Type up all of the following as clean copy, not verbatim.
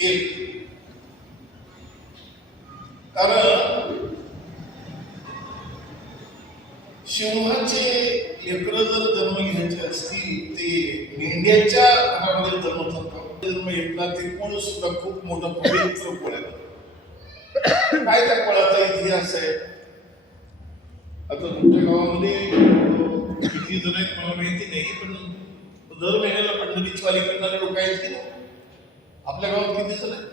एक, कारण सिंहाचे लेकरं जर जन्म घ्यायचे असतील ते मेंढ्याच्या घरामध्ये जन्म घेतला ते कोण सुद्धा खूप मोठा पवित्र कोळ आहे. काय त्या कोळाचा इतिहास आहे. आता तुमच्या गावामध्ये किती जण आहेत मला माहिती नाही, पण दर महिन्याला पंढरीची वारी करणारे लोक आहेत की नाही. आपल्या गावात किती जण आहेत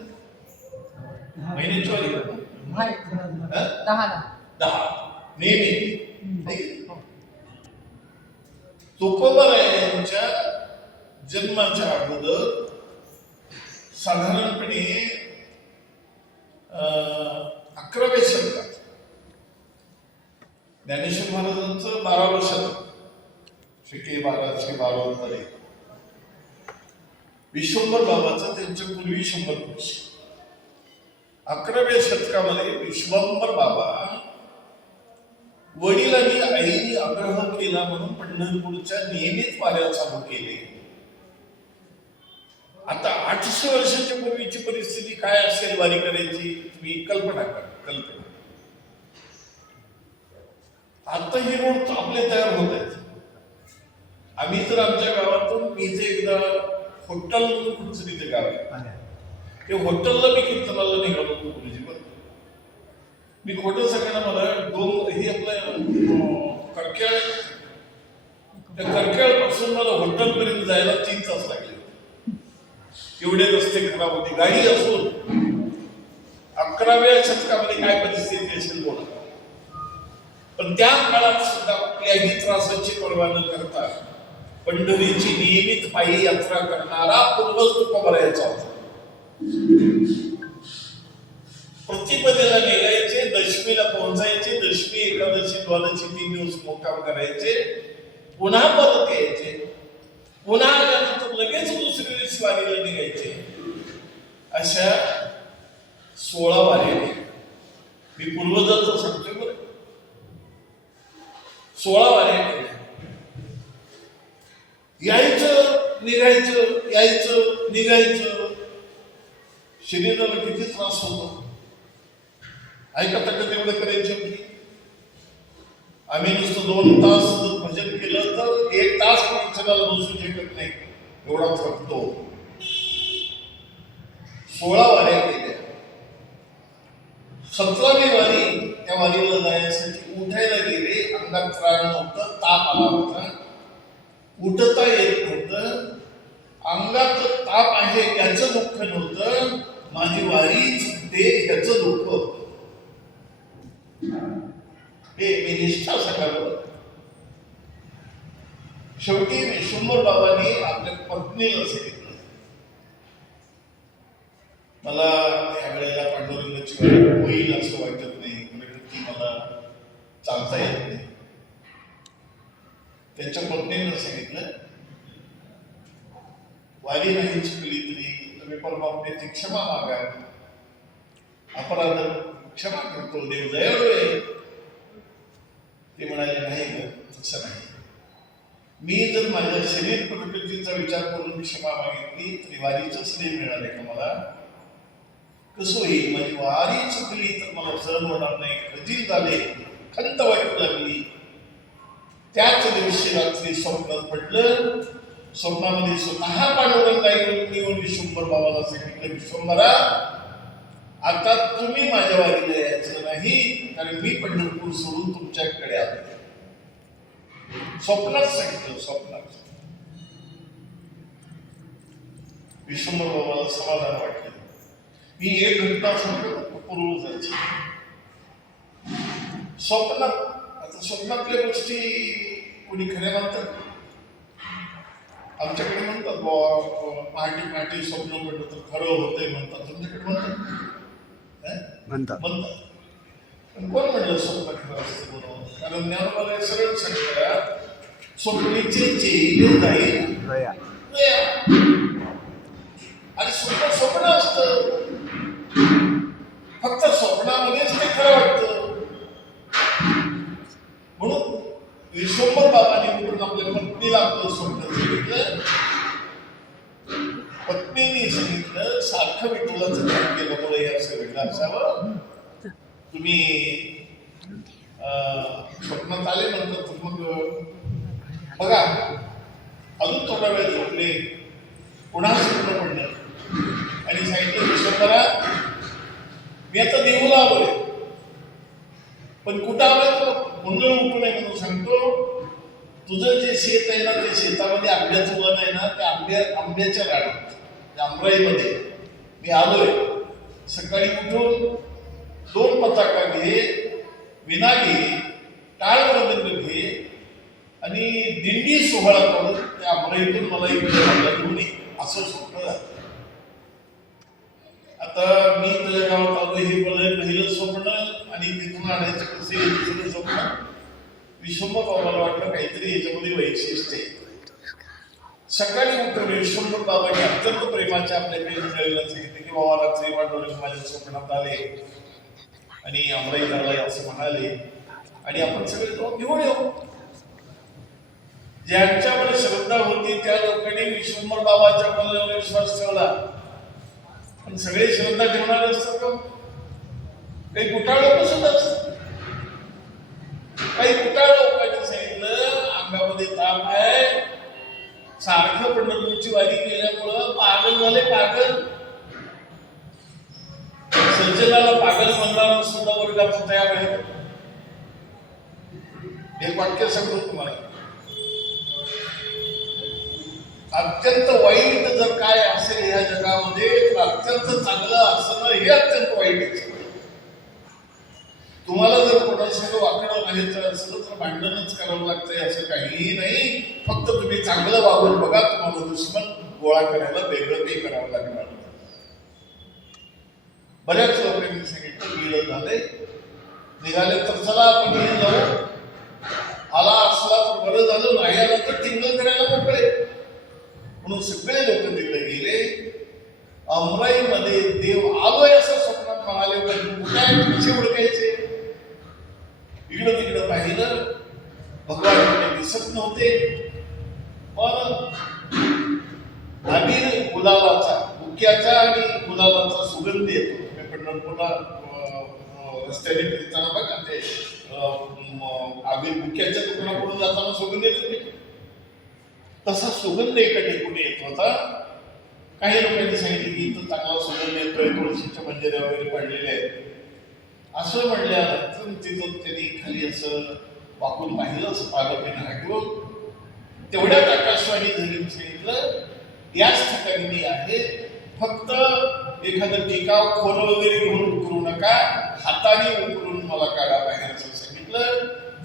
महिन्याची वारी करणार? 10 नेहमी. तुकोबारायांच्या जन्माच्या अगोदर साधारणपणे 11व्या शतकात ज्ञानेश्वर महाराजांचं 12वं शतक शके 1212 विश्वंभर बाबाचं त्यांच्या पूर्वी 100 वर्ष. 11व्या शतकामध्ये विश्वंभर बाबा वडिलांनी आईने आग्रह केला म्हणून पंढरपूरच्या नियमित वाऱ्या चालू केले. आता 800 वर्षाच्या पूर्वीची परिस्थिती काय असेल वारी करायची तुम्ही कल्पना करा. आता ही रोड आपले तयार होत आहेत. आम्ही तर आमच्या गावातून मी जे एकदा होटल म्हणून कुठचं तिथे गाव आहे ते हॉटेलला मी कीर्तनाला निघालो गुरुजी. मी खोटं सांगायला मला ही आपल्या करकेळ, त्या करकेळ पासून मला हॉटेलपर्यंत जायला 3 तास लागले. एवढे रस्ते खराब होते. गाडी असून 11व्या शतकामध्ये काय परिस्थिती असेल बोला. पण त्या काळात सुद्धा कुठल्याही त्रासाची पर्वा न करता पंढरीची नियमित पायी यात्रा करणारा पूर्वज तुकोबारायांचा होता. प्रतिपदेला निघायचे, दशमीला पोहोचायचे, दशमी एकादशी द्वादशी 3 दिवस मुक्काम करायचे, पुन्हा परत यायचे, पुन्हा आल्यानंतर लगेच दुसऱ्या दिवशी वारीला निघायचे. अशा 16 वाऱ्या मी पूर्वजांचं सांगतोय बरं. 16 वाऱ्या यायचं निघायचं, यायचं निघायचं. शरीराला किती त्रास होतो. ऐका तक तेवढं करायचे होती. आम्ही नुसतं 2 तास भजन केलं तर 1 तास प्रवचनाला बसू शकत नाही, एवढा थकतो. 16 वाऱ्या केल्या. 17वी वारी, त्या वारीला जाण्यासाठी उठायला गेले. अंगात त्राण नव्हतं, ताप आला होता, उठता येत नव्हतं. अंगात ताप आहे याचं दुःख नव्हतं, माझी वारी चुकते याचं दुःख होतं. हे मी निष्ठा सांगावं. शेवटी विश्वंभर बाबांनी आपल्या पत्नीला सांगितलं, मला यावेळेला पांडुरंगाची वारी होईल असं वाटत नाही, की मला चालता येत नाही. त्यांच्या पत्नीनं सांगितलं, वारी नाही चुकली तरी तुम्ही परमात्म्याची क्षमा मागा. अपराध क्षमा करतो, देव दयाळू आहे. ते म्हणाले, नाही ग, तसं नाही. मी जर माझ्या शरीर प्रकृतीचा विचार करून क्षमा मागितली तरी वारीचं श्रेय मिळाले का मला? कसं होईल? माझी वारी चुकली तर मला सहन होणार नाही. खजील झाले, खंत वाईट लागली. त्याच दिवशी रात्री स्वप्नात पडलं. स्वप्नामध्ये स्वतः पांडुरंगाई येऊन विश्वंभर बाबाला सांगितलं, विश्वंभरा, आता तुम्ही माझ्या वारीला यायचं नाही, कारण मी पंढरपूर सोडून तुमच्याकडे आलो. स्वप्नात सांगितलं, स्वप्नात. विश्वंभर बाबाला समाधान वाटलं. मी एक घटना सांगतो पूर्वजाची. स्वप्नात, आता स्वप्नातल्या गोष्टी कोणी खऱ्या म्हणतात, आमच्याकडे म्हणतात पहाटे पहाटे स्वप्न पडलं तर खरं होतंय म्हणतात. तुमच्याकडे म्हणतात. पण कोण म्हणलं स्वप्न खरं असतं बरोबर? कारण ज्ञानोबाला सरळ सांगतात, स्वप्नीचे चेहरे जाईल आणि स्वप्न असतं. फक्त स्वप्नामध्येच ते खरं वाटतं. म्हणून विश्वंभर बाबांनी उठून आपल्या पत्नीला आपलं स्वप्न सांगितलं. पत्नीने त्यांनी सांगितलं सारखं विठ्ठलाचं ध्यान केल्यामुळे हे असं वेगळं असावं. तुम्ही स्वप्नात आले नंतर मग बघा अजून थोडा वेळ झोपले, पुन्हा स्वप्न पडलं आणि सांगितलं विश्वंभरा मी आता देऊला आलोय, पण कुठं आलोय तो गोंधळ उठू नये म्हणून सांगतो. तुझं जे शेत आहे ना ते शेतामध्ये आंब्याचं वन आहे ना, त्या आंब्याच्या रानात आंबराईमध्ये मी आलोय. सकाळी उठून 2 पताका घे, विना घे, टाळ मृदंग घे आणि दिंडी सोहळा करून त्या आंबराईतून मला इकडे घेऊन ये असं स्वप्न झालं. आता मी तुझ्या गावात आलो हे पहिलं स्वप्न आणि तिथून आणायचं कसे दुसरं स्वप्न. विश्वंभर बाबाला वाटलं काहीतरी याच्यामध्ये वैशिष्ट्य आहे. सकाळी उठून विश्वंभर बाबांनी अत्यंत प्रेमाच्या आपल्याकडे मिळालेलं सांगितलं की बाबा रात्री वाटवलं माझ्या स्वप्नात आले आणि अमराईत आलाय असं म्हणाले आणि आपण सगळे तो घेऊन येऊ. ज्यांच्याकडे श्रद्धा होती त्या लोकांनी विश्वंभर बाबाच्या बोलण्यावर विश्वास ठेवला. पण सगळे श्रद्धा ठेवणारे असतात का? काही कुटाळ लोक सुद्धा असतात. काही कुटाळ लोकांनी सांगितलं अंगामध्ये ताप आहे, सारखं पंढरपूरची वारी केल्यामुळं पागल झाले. पागल सज्जनाला पागल म्हणणारा सुद्धा वर्गात तयार आहे. एक वाक्य सांगतो तुम्हाला, अत्यंत वाईट जर काय असेल ह्या जगामध्ये तर अत्यंत चांगलं असणं हे अत्यंत वाईट आहे. तुम्हाला जर कोणासंग वाकडं राहायचं असलं तर भांडणच करावं लागतंय असं काहीही नाही. फक्त तुम्ही चांगलं वागून बघा, तुम्हाला दुश्मन गोळा करायला वेगळं काही करावं लागणार. बऱ्याच लोकांनी सांगितलं गेलं झालंय, निघाले तर चला आपण जाऊ, आला असला तर बरं झालं, नाही आला तर टिंगल करायला मोकळे म्हणून सगळे लोक तिकडे गेले. अमराईमध्ये देव आलोय असं स्वप्नात म्हणाले, कुठे पिछे उडकायचे. इकडं तिकडं पाहिलं, भगवान दिसत नव्हते. पण आमिर गुलाबाचा, बुक्याचा आणि गुलाबाचा सुगंध येतो. तुम्ही पंढरपूरला रस्त्याने फिरताना बघा ते आमिर बुक्याच्या दुकानाकडून जाताना सुगंध येतो, तसा सुगंध एका ठिकाणी येत होता. काही लोकांनी सांगितलं की इथं चांगला सुगंध येतोय, तुळशीच्या मंदिर वगैरे पडलेले आहेत असं म्हणल्यानंतर तिथं त्यांनी खाली असं वाकून पाहिलं, असं पालकाने हटवून तेवढ्यात आकाशवाणी धरून सांगितलं याच ठिकाणी मी आहे, फक्त एखादं टिकाव खोर वगैरे घेऊन उकरू नका, हाताने उकरून मला काढा बाहेर असं सांगितलं.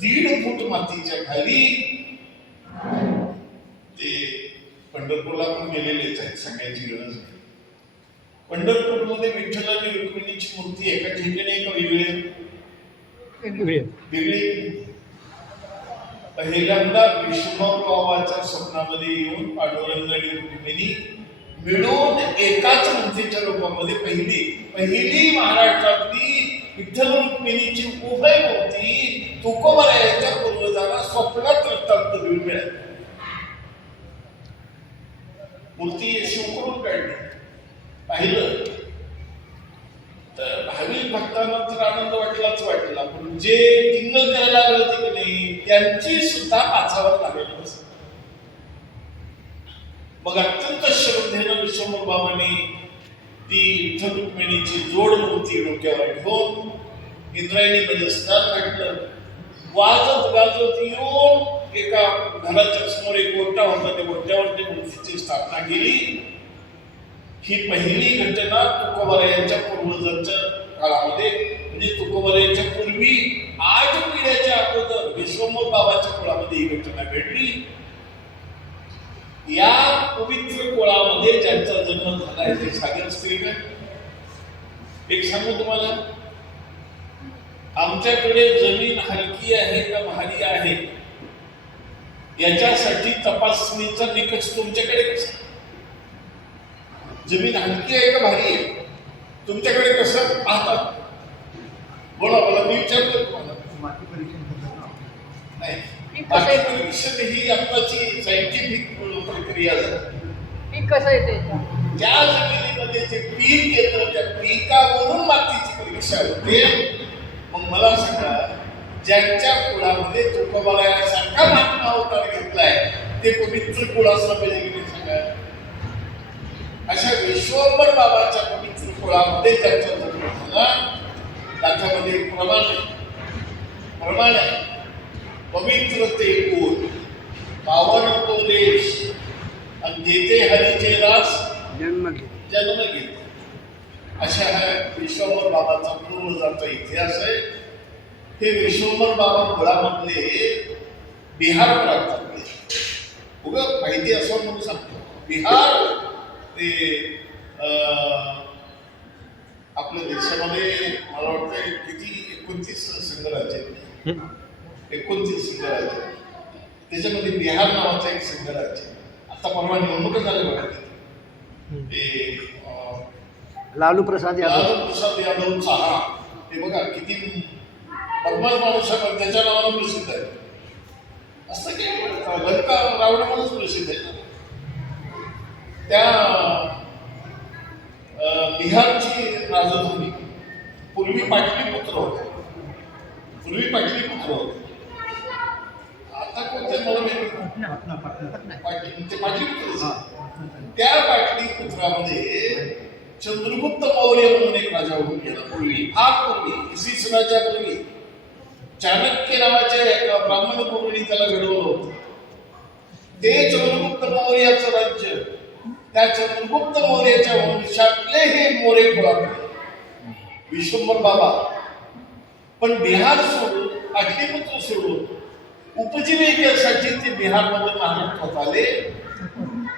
1.5 फूट मातीच्या खाली ते पंढरपूरला पण गेलेलेच आहेत, सांगायची गरज नाही. पंढरपूरमध्ये विठ्ठल आणि रुक्मिणीची मूर्ती एका ठिकाणी एका वेगळी. पहिल्यांदा विश्वंभर बाबाच्या स्वप्नामध्ये येऊन पांडुरंग आणि रुक्मिणी मिळून एकाच मूर्तीच्या रूपामध्ये पहिली महाराष्ट्रातली विठ्ठल रुक्मिणीची उभय मूर्ती तुकोबरायांच्या पूर्वजांना स्वप्नात रक्तांत मिळाली. मूर्ती शिवकरून काढली. पाहिलं तर भाविक भक्तांना तर आनंद वाटलाच वाटला, पण जे टिंगल करायला लागले होते की नाही त्यांची सुद्धा पाचावर लागलेलं असत. मग अत्यंत श्रद्धेनं विश्वंभर बाबांनी ती विठ्ठल रुक्मिणीची जोड मूर्ती डोक्यावर घेऊन इंद्रायणीमध्ये स्नान घातलं. वाजत गाजत येऊन एका घराच्या समोर एक गोठा होता, त्या गोठ्यावर त्या मूर्तीची स्थापना केली. ही पहिली घटना तुकोबरायांच्या पूर्वजांच्या काळामध्ये, म्हणजे तुकोबरायांच्या पूर्वी 8 पिढ्याच्या अगोदर विश्वंभर बाबाच्या कुळामध्ये ही घटना घडली. या पवित्र कुळामध्ये ज्यांचा जन्म झालाय ते सागर स्त्री. एक सांगू तुम्हाला, आमच्याकडे जमीन हलकी आहे का भारी आहे याच्यासाठी तपासणीचा निकष तुमच्याकडे कसा? जमीन हलकी आहे का भारी आहे तुमच्याकडे कसं पाहतात? बोला बोला, मी विचारतो तुम्हाला. माती परीक्षण नाही, माती परीक्षण ही आत्ताची सायंटिफिक प्रक्रिया झाली. कसं येते ज्या जमिनीत जे पीक येतं त्या पिकावरून मातीची परीक्षा होते. मग मला सांगा, ज्यांच्या कुळामध्ये तुकोबारायासारखा महात्मा अवतार घेतलाय ते पवित्र कुळ असलं पाहिजे की नाही सांगा. अशा विश्वंभर बाबाच्या पवित्र कुळामध्ये त्यांचा जन्म झाला. त्याच्यामध्ये एक प्रमाण आहे. पवित्र ते कुळ, पावन तो देश, आणि जेथे हरीचे दास जन्म घेतो. अशा हा विश्वंभर बाबाचा पूर्वजाचा इतिहास आहे. हे विश्वंभर बाबा कुळामधले बिहार प्रांतातले, उगा माहिती असं म्हणून सांगतो. बिहार ते आपल्या देशामध्ये मला वाटतं किती 29 संघराज्य आहेत. 29 संघराज्य. त्याच्यामध्ये बिहार नावाचं एक संघराज्य. आता परवा निवडणुका झाल्या बघा. ते लालू प्रसाद यादवचा हा ते बघा किती बदमाश माणूस आहे, पण त्याच्या नावानं प्रसिद्ध आहे. असं काही लंका रावणामध्येच प्रसिद्ध आहे. त्या बिहारची राजधानी पूर्वी पाटलीपुत्र होते. आता कोणते मला पाटलीपुत्र. त्या पाटलीपुत्रामध्ये चंद्रगुप्त मौर्य म्हणून एक राजा होऊन गेला. फार पूर्वी, इसवी सनाच्या पूर्वी चाणक्य नावाच्या एका ब्राह्मण पूर्वीने त्याला घडवलं होतं. ते चंद्रगुप्त मौर्याचं राज्य, त्या चंद्रगुप्त मौर्याच्या वंशातले हे मोरे कुळातले विश्वंभर बाबा. पण बिहार सोडून, पाटलीपुत्र सोडून उपजीविकेसाठी ते बिहारमध्ये महाराष्ट्रात आले.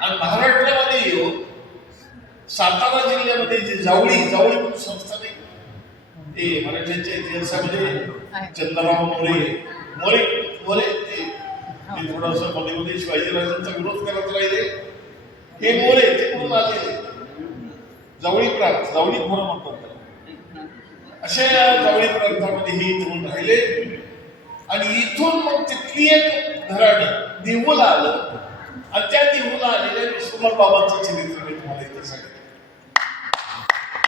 आणि महाराष्ट्रामध्ये येऊन सातारा जिल्ह्यामध्ये जे जावळी म्हणून संस्था नाही, ते मराठ्यांच्या इतिहासामध्ये चंद्रराव मोरे ते थोडस मध्ये शिवाजीराजांचा विरोध करत राहिले. हे मोरे ते म्हणून आलेले जावळी खोरं म्हणतात. अशा जावळी प्रांतामध्ये हे इथून राहिले. आणि इथून मग तिथली एक घराणं देऊला आलं. आणि त्या देऊला आलेल्या विश्वंभर बाबांचं चरित्र मी तुम्हाला इथे सांगितलं.